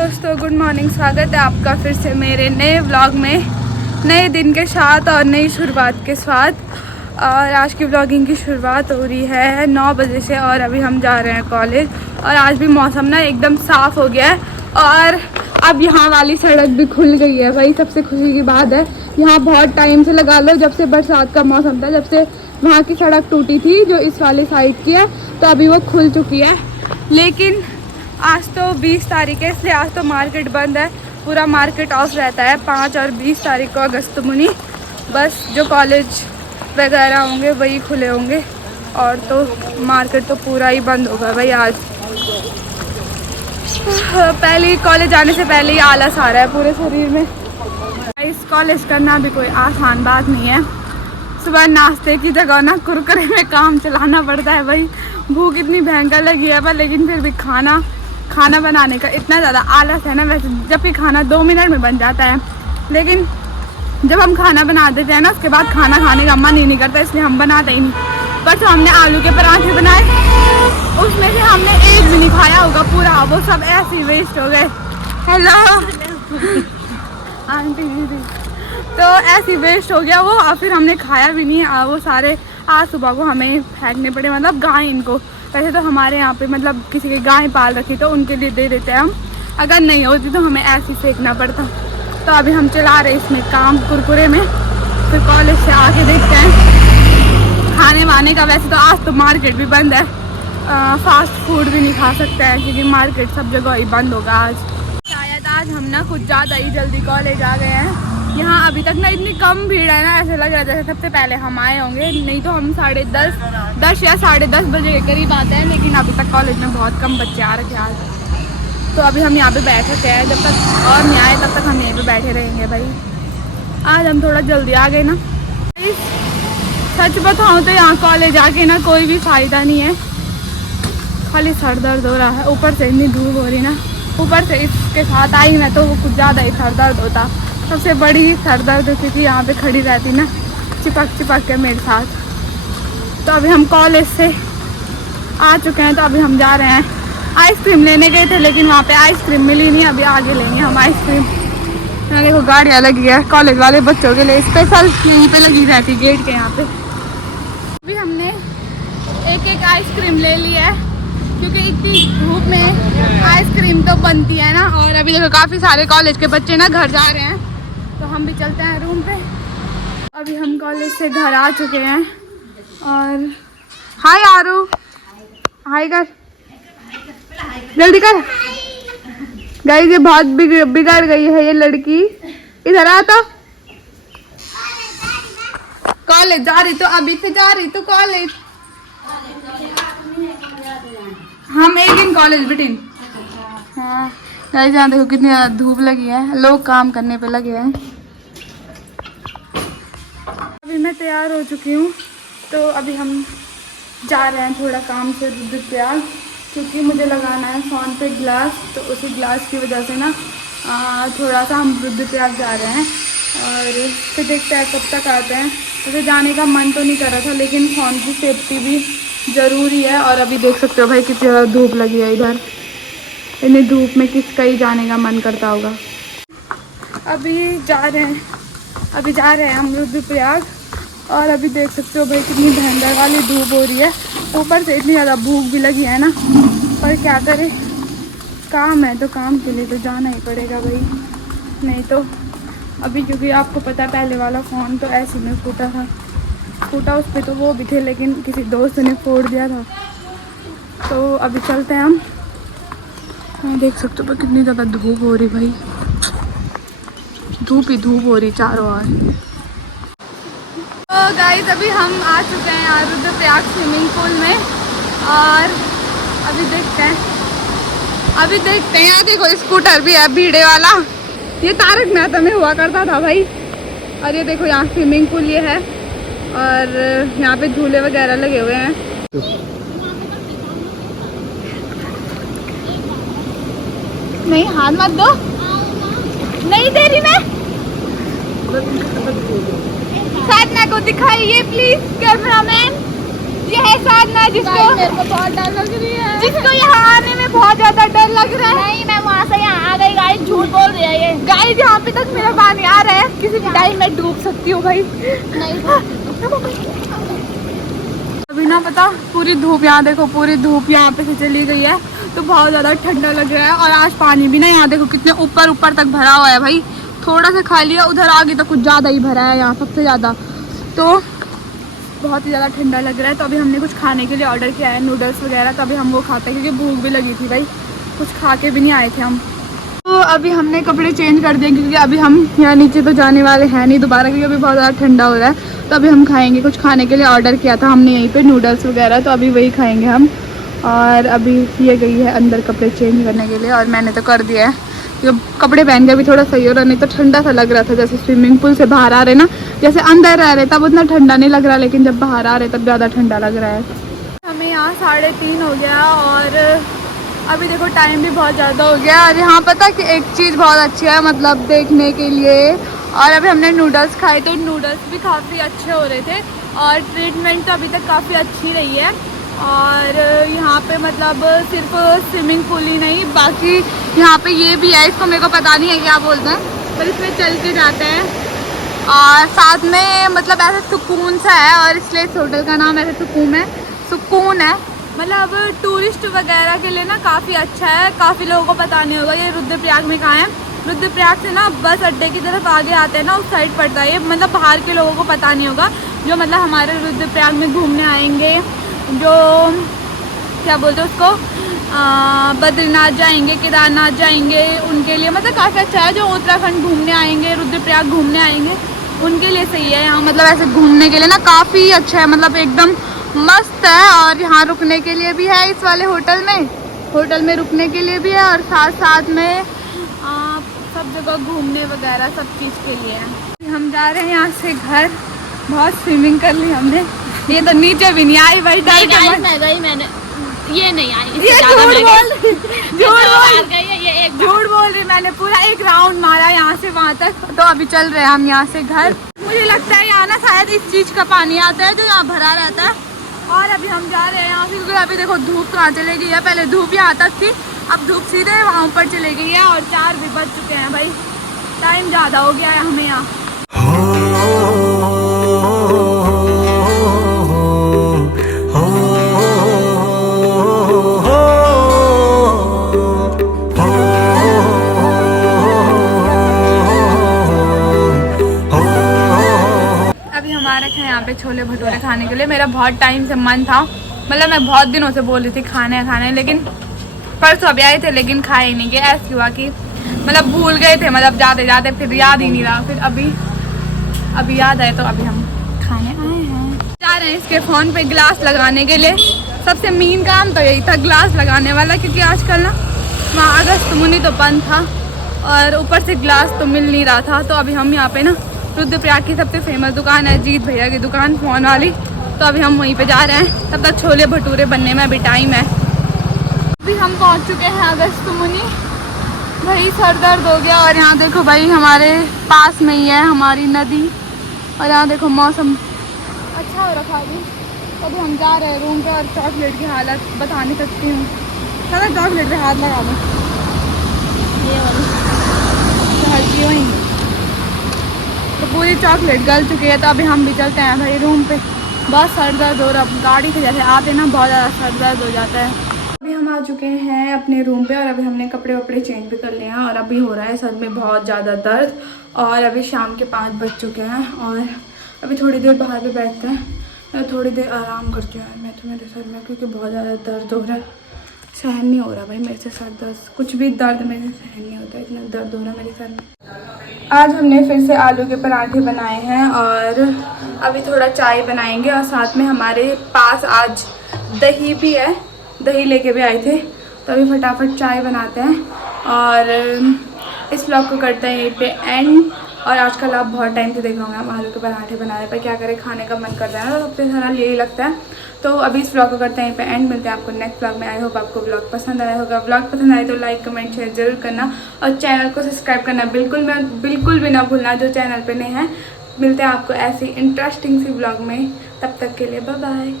दोस्तों, good morning. स्वागत है आपका फिर से मेरे नए व्लॉग में, नए दिन के साथ और नई शुरुआत के साथ। और आज की व्लॉगिंग की शुरुआत हो रही है 9 बजे से और अभी हम जा रहे हैं कॉलेज। और आज भी मौसम ना एकदम साफ़ हो गया है और अब यहाँ वाली सड़क भी खुल गई है भाई। सबसे खुशी की बात है, यहाँ बहुत टाइम से लगा लो, जब से बरसात का मौसम था, जब से वहाँ की सड़क टूटी थी जो इस वाले साइड की है, तो अभी वो खुल चुकी है। लेकिन आज तो 20 तारीख है, इसलिए आज तो मार्केट बंद है। पूरा मार्केट ऑफ रहता है 5 और 20 तारीख को अगस्त मुनी। बस जो कॉलेज वगैरह होंगे वही खुले होंगे और तो मार्केट तो पूरा ही बंद होगा भाई आज। पहले कॉलेज आने से पहले ही आलस आ रहा है पूरे शरीर में। इस कॉलेज करना भी कोई आसान बात नहीं है। सुबह नाश्ते की जगह ना कुरकुरे में काम चलाना पड़ता है भाई। भूख इतनी भयंकर लगी है पर लेकिन फिर भी खाना बनाने का इतना ज़्यादा आलस है ना। वैसे जबकि खाना 2 मिनट में बन जाता है, लेकिन जब हम खाना बना देते हैं ना उसके बाद खाना खाने का मन ही नहीं करता, इसलिए हम बनाते ही नहीं। पर तो हमने आलू के पराठे बनाए, उसमें से हमने एक भी नहीं खाया होगा पूरा, वो सब ऐसे ही वेस्ट हो गए। हेलो आंटी दीदी, तो ऐसे ही वेस्ट हो गया वो और फिर हमने खाया भी नहीं। वो सारे आज सुबह को हमें फेंकने पड़े, मतलब गाय इनको। वैसे तो हमारे यहाँ पे मतलब किसी की गाय पाल रखी तो उनके लिए दे देते हैं हम, अगर नहीं होती तो हमें ऐसे ही फेंकना पड़ता। तो अभी हम चला रहे इसमें काम कुरकुरे में, फिर कॉलेज से आके देखते हैं खाने वाने का। वैसे तो आज तो मार्केट भी बंद है, फास्ट फूड भी नहीं खा सकते हैं क्योंकि मार्केट सब जगह ही बंद होगा आज। शायद आज हम ना कुछ ज़्यादा ही जल्दी कॉलेज आ गए हैं। यहाँ अभी तक ना इतनी कम भीड़ है ना, ऐसे लग रहा है जैसे सबसे पहले हम आए होंगे। नहीं तो हम 10:30 या 10:30 बजे के करीब आते हैं, लेकिन अभी तक कॉलेज में बहुत कम बच्चे आ रखे हैं आज। तो अभी हम यहाँ पे बैठ सकते हैं, जब तक और नहीं आए तब तक हम यहीं पे बैठे रहेंगे भाई। आज हम थोड़ा जल्दी आ गए ना। सच बताऊँ तो यहाँ कॉलेज आके ना कोई भी फ़ायदा नहीं है, खाली सर दर्द हो रहा है। ऊपर से इतनी धूप हो रही ना, ऊपर से इसके साथ आई मैं तो वो कुछ ज़्यादा ही सर दर्द होता। सबसे बड़ी सर दर्द होती थी यहाँ पे खड़ी रहती ना चिपक के मेरे साथ। तो अभी हम कॉलेज से आ चुके हैं, तो अभी हम जा रहे हैं आइसक्रीम लेने गए थे, लेकिन वहाँ पे आइसक्रीम मिली नहीं। अभी आगे लेंगे हम आइसक्रीम। यहाँ देखो गाड़ियाँ लगी है कॉलेज वाले बच्चों के लिए, स्पेशल यहीं पे लगी रहती गेट के यहाँ पे। अभी हमने एक आइसक्रीम ले ली है क्योंकि इतनी धूप में आइसक्रीम तो बनती है ना। और अभी देखो काफ़ी सारे कॉलेज के बच्चे ना घर जा रहे हैं, तो हम भी चलते हैं रूम पे। अभी हम कॉलेज से घर आ चुके हैं और हाय आरू, हाय कर, जल्दी कर। गाइस ये बहुत बिगड़ गई है ये लड़की। इधर आ तो, कॉलेज जा रही तो अभी से जा रही तो कॉलेज। हम एक दिन कॉलेज बिटिन। हाँ गाइस यहाँ देखो कितनी ज़्यादा धूप लगी है, लोग काम करने पे लगे हैं। अभी मैं तैयार हो चुकी हूँ, तो अभी हम जा रहे हैं थोड़ा काम से रुद्रप्रयाग, क्योंकि मुझे लगाना है फ़ोन पे ग्लास। तो उसी ग्लास की वजह से ना थोड़ा सा हम रुद्रप्रयाग जा रहे हैं और फिर देखते हैं कब तक आते हैं। वैसे जाने का मन तो नहीं कर रहा था, लेकिन फ़ोन की सेफ्टी भी ज़रूरी है। और अभी देख सकते हो भाई कितनी ज़्यादा धूप लगी है इधर। इतनी धूप में किसका ही जाने का मन करता होगा। अभी जा रहे हैं हम रुद्रप्रयाग और अभी देख सकते हो भाई कितनी भयंकर वाली धूप हो रही है। ऊपर से इतनी ज़्यादा भूख भी लगी है ना, पर क्या करें, काम है तो काम के लिए तो जाना ही पड़ेगा भाई। नहीं तो अभी क्योंकि आपको पता है पहले वाला फ़ोन तो ऐसे में फूटा उस पर तो वो भी थे, लेकिन किसी दोस्त ने फोड़ दिया था। तो अभी चलते हैं हम। देख सकते हो कितनी ज़्यादा धूप हो रही भाई, धूप ही धूप हो रही चारों ओर। तो गाइस अभी हम आ चुके हैं यहाँ रुद्रप्रयाग स्विमिंग पूल में और अभी देखते हैं यहाँ देखो स्कूटर भी है भीड़े वाला, ये तारक मेहता में हुआ करता था भाई। और ये देखो यहाँ स्विमिंग पूल ये है और यहाँ पे झूले वगैरह लगे हुए हैं। नहीं हाथ मत दो, नहीं दे रही मैं। साधना को दिखाइए प्लीज कैमरामैन। ये है साधना जिसको मेरे को बहुत डर लग रही है, जिसको यहाँ आने में बहुत ज्यादा डर लग रहा है। नहीं मैं वहाँ से यहाँ आ गई गाइस यहाँ पे तक मेरा पानी आ रहा है, किसी भी टाइम मैं डूब सकती हूँ भाई। अभी ना पता पूरी धूप, यहाँ देखो पूरी धूप यहाँ पे से चली गई है, तो बहुत ज़्यादा ठंडा लग रहा है। और आज पानी भी ना यहाँ देखो कितने ऊपर ऊपर तक भरा हुआ है भाई, थोड़ा सा खाली है, उधर आगे तो कुछ ज़्यादा ही भरा है यहाँ सबसे ज़्यादा, तो बहुत ही ज़्यादा ठंडा लग रहा है। तो अभी हमने कुछ खाने के लिए ऑर्डर किया है, नूडल्स वगैरह, तो अभी हम वो खाते हैं क्योंकि भूख भी लगी थी भाई, कुछ खा के भी नहीं आए थे हम। तो अभी हमने कपड़े चेंज कर दिए क्योंकि अभी हम यहाँ नीचे तो जाने वाले हैं नहीं दोबारा, क्योंकि अभी बहुत ज़्यादा ठंडा हो रहा है। तो अभी हम खाएंगे, कुछ खाने के लिए ऑर्डर किया था हमने यहीं पे नूडल्स वगैरह, तो अभी वही खाएंगे हम। और अभी ये गई है अंदर कपड़े चेंज करने के लिए, और मैंने तो कर दिया है क्योंकि कपड़े पहन के भी थोड़ा सही हो रहा, नहीं तो ठंडा सा लग रहा था। जैसे स्विमिंग पूल से बाहर आ रहे ना, जैसे अंदर रह रहे तब उतना ठंडा नहीं लग रहा, लेकिन जब बाहर आ रहे तब ज़्यादा ठंडा लग रहा है। हमें यहाँ 3:30 हो गया और अभी देखो टाइम भी बहुत ज़्यादा हो गया। और यहाँ पता कि एक चीज़ बहुत अच्छी है मतलब देखने के लिए, और अभी हमने नूडल्स खाए तो नूडल्स भी काफ़ी अच्छे हो रहे थे, और ट्रीटमेंट तो अभी तक काफ़ी अच्छी रही है। और यहाँ पे मतलब सिर्फ स्विमिंग पूल ही नहीं, बाकी यहाँ पे ये भी है, इसको मेरे को पता नहीं है क्या बोलते हैं, पर इसमें चल के जाते हैं और साथ में मतलब ऐसा सुकून सा है, और इसलिए इस होटल का नाम ऐसे सुकून है। मतलब टूरिस्ट वगैरह के लिए ना काफ़ी अच्छा है। काफ़ी लोगों को पता नहीं होगा ये रुद्रप्रयाग में कहाँ है। रुद्रप्रयाग से ना बस अड्डे की तरफ आगे आते हैं ना, उस साइड पड़ता है ये, मतलब बाहर के लोगों को पता नहीं होगा, जो मतलब हमारे रुद्रप्रयाग में घूमने आएंगे, जो क्या बोलते हैं उसको, बद्रीनाथ जाएंगे, केदारनाथ जाएंगे, उनके लिए मतलब काफ़ी अच्छा है। जो उत्तराखंड घूमने आएंगे, रुद्रप्रयाग घूमने आएंगे, उनके लिए सही है यहाँ, मतलब ऐसे घूमने के लिए ना काफ़ी अच्छा है, मतलब एकदम मस्त है। और यहाँ रुकने के लिए भी है, इस वाले होटल में रुकने के लिए भी है, और साथ साथ में सब जगह घूमने वगैरह सब चीज़ के लिए है। हम जा रहे हैं यहाँ से घर, बहुत स्विमिंग कर ली हमने, ये तो नीचे भी नहीं आई भाई, मैंने ये नहीं आई, ये झूठ बोल रही, मैंने पूरा एक राउंड मारा यहाँ से वहाँ तक। तो अभी चल रहे हैं हम यहाँ से घर। मुझे लगता है यहाँ ना शायद इस चीज़ का पानी आता है जो यहाँ भरा रहता है। और अभी हम जा रहे हैं यहाँ से क्योंकि अभी देखो धूप कहाँ चले गई है, पहले धूप यहाँ तक थी, अब धूप सीधे वहाँ ऊपर चले गई है, और 4 भी बज चुके हैं भाई, टाइम ज़्यादा हो गया है हमें यहाँ। यहाँ पे छोले भटूरे खाने के लिए मेरा बहुत टाइम से मन था, मतलब मैं बहुत दिनों से बोल रही थी खाने, लेकिन परसों अभी आए थे लेकिन खाए ही नहीं गए। ऐसे हुआ कि मतलब भूल गए थे, मतलब जाते जाते फिर याद ही नहीं रहा, फिर अभी याद आए तो अभी हम खाने आए हैं। जा रहे हैं इसके फ़ोन पे ग्लास लगाने के लिए, सबसे मेन काम तो यही था ग्लास लगाने वाला, क्योंकि आजकल ना वहाँ अगस्त मुनि तो बंद था और ऊपर से ग्लास तो मिल नहीं रहा था। तो अभी हम यहाँ पे ना रुद्रप्रयाग की सबसे फेमस दुकान है जीत भैया की दुकान फ़ोन वाली, तो अभी हम वहीं पे जा रहे हैं। तब तक छोले भटूरे बनने में अभी टाइम है। अभी हम पहुंच चुके हैं अगस्त मुनि, वही सर दर्द हो गया। और यहाँ देखो भाई हमारे पास में ही है हमारी नदी, और यहाँ देखो मौसम अच्छा हो रखा अभी। तो अभी हम जा रहे हैं रूम पे, और चॉकलेट की हालत बता नहीं सकती हूँ। चलो चॉकलेट पे हाथ लगा दो, ये वाली हल्की वहीं, तो पूरी चॉकलेट गल चुकी है। तो अभी हम भी चलते हैं भाई रूम पे, बहुत सर दर्द हो रहा, गाड़ी से जैसे आते ना बहुत ज़्यादा सर दर्द हो जाता है। अभी हम आ चुके हैं अपने रूम पे, और अभी हमने कपड़े वपड़े चेंज भी कर लिए हैं, और अभी हो रहा है सर में बहुत ज़्यादा दर्द। और अभी शाम के 5 बज चुके हैं, और अभी थोड़ी देर बाहर पे बैठते हैं, मैं थोड़ी देर आराम करती हूँ मैं तो मेरे सर में, क्योंकि बहुत ज़्यादा दर्द हो रहा है, सहन नहीं हो रहा भाई मेरे से सर दर्द, कुछ भी दर्द मेरे सहन नहीं होता, इतना दर्द हो रहा है मेरे सर में। आज हमने फिर से आलू के पराठे बनाए हैं, और अभी थोड़ा चाय बनाएंगे, और साथ में हमारे पास आज दही भी है, दही लेके भी आए थे। तो अभी फटाफट चाय बनाते हैं, और इस व्लॉग को करते हैं यहीं पे एंड। और आजकल आप बहुत टाइम से देख रहे होंगे हम आलू के पराठे बनाए, पर क्या करें खाने का मन करता है ना, तो सबसे सरल यही लगता है। तो अभी इस व्लॉग को करते हैं यहीं पे एंड, मिलते हैं आपको नेक्स्ट व्लॉग में। आई होप आपको व्लॉग पसंद आया होगा। व्लॉग पसंद आए तो लाइक कमेंट शेयर जरूर करना, और चैनल को सब्सक्राइब करना बिल्कुल भी ना भूलना जो चैनल पे नए हैं। मिलते हैं आपको ऐसी इंटरेस्टिंग सी व्लॉग में, तब तक के लिए बाय बाय।